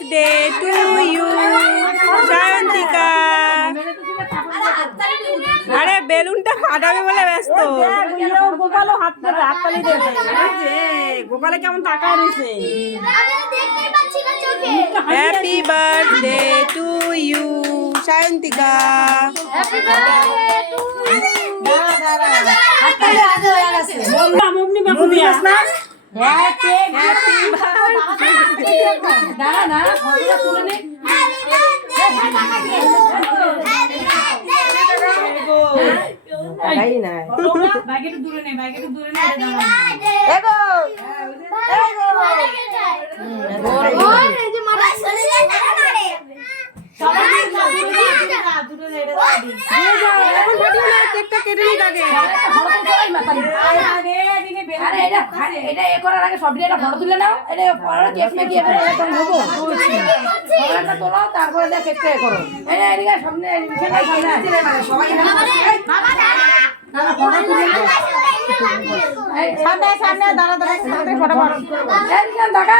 Birthday to you Sayantika আরে বেলুনটা ফাটাবে বলে ব্যস্ত গোপালও হাত ধরে হাততালি দেবে গোপালে কেমন টাকা রয়েছে happy birthday to you Sayantika অমনি বাবু না হ্যাপি দাঁড়া না ফটোটা তুলে নে। দূরে নেই বাইকে দূরে নে দাঁড়া দূরে নে এটা দাঁড়া দি এখন ফাটিও না কেকটা কেটে নিক আগে আরে এদিকে বের আরে এটা এটা এ করার আগে সব এটা ফটো তুলে নাও। এটা পরে কেক মেকে নেব? ফটোটা তোলো তারপরে দেখ কেকটা এ করো। এটা এদিকে সামনে এদিকে সামনে মানে সবাই সামনে সামনে দাঁড়া দাঁড়া সামনে ফটো মারো টাকা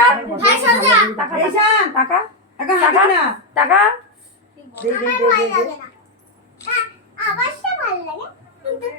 টাকা টাকা।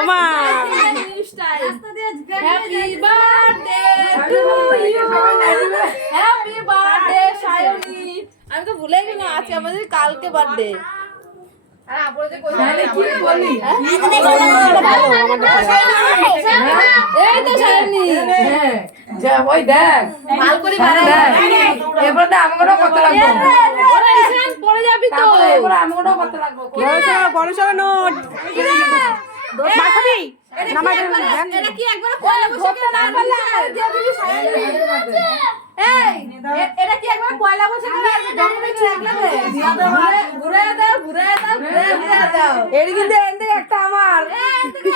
ওমা happy birthday to you happy birthday Sayani আমি তো ভুলে গেলাম আজকে আমাদের কালকে বার্থডে আরে এই তো সায়নী হ্যাঁ ওই দেখ মাল করি বাড়া দেখ এবার তো আমাকেও লাগবে বড় সড়ো নোট খাবি। এটা কি একবার পয়লা বৈশাখে না করলে দিয়ে দিবি সায়নী এই এ- এটা কি একবার পয়লা বৈশাখে না জন্মদিন লাগলে ঘুরে দাও ঘুরে দাও ঘুরে দাও এর কিন্তু এর থেকে একটা আমার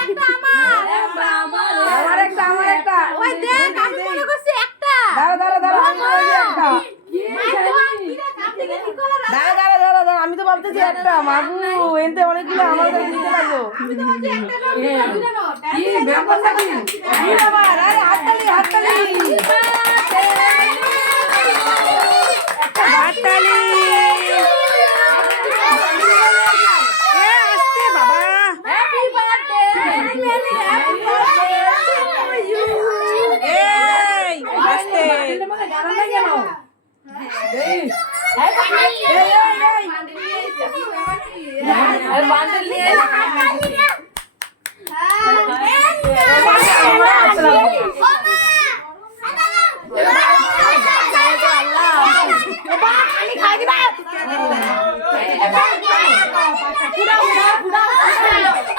একটা আমার আমার একটা আমার একটা ওই দেখ আমি মনে করছি একটা দাঁড়া দাঁড়া দাঁড়া আমি বলছি একটা দাঁড়া দাঁড়া দাঁড়া দাঁড়া আমি তো ভাবতেছি একটা মাগু এনতে অনেকগুলো আমার কাছে দিতে লাগবো কি ব্যাপারটা কি কি ব্যাপার? আরে হাততালি হাততালি। হাততালি। এ আস্তে বাবা হ্যাপি বার্থডে হ্যাপি বার্থডে এই আস্তে আরে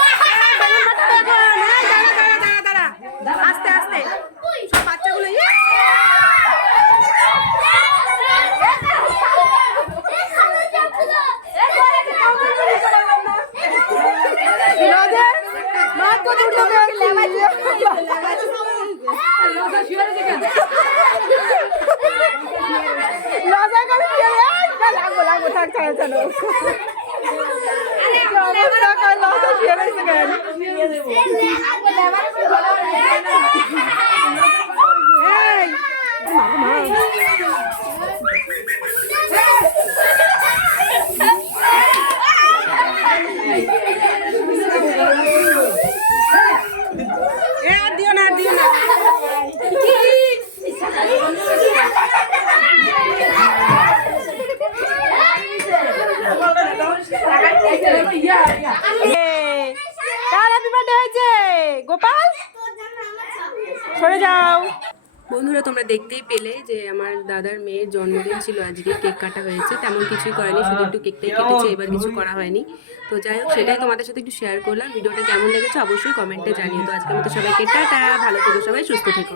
লজা শুয়ে রয়েছে কেন এই এ আর দিও না আর দিও না কার হ্যাপি বার্থডে হয়েছে গোপাল? সরে যাও। বন্ধুরা, তোমরা দেখতেই পেলে যে আমার দাদার মেয়ের জন্মদিন ছিল, আজকে কেক কাটা হয়েছে। তেমন কিছুই করেনি, শুধু একটু কেকটাই কেটেছে, এবার কিছু করা হয়নি। তো যাই হোক, সেটাই তোমাদের সাথে একটু শেয়ার করলাম। ভিডিওটা কেমন লেগেছে অবশ্যই কমেন্টে জানিয়ে তো আজকে আজকের মতো সবাইকে টাটা, ভালো থেকো সবাই, সুস্থ থেকো।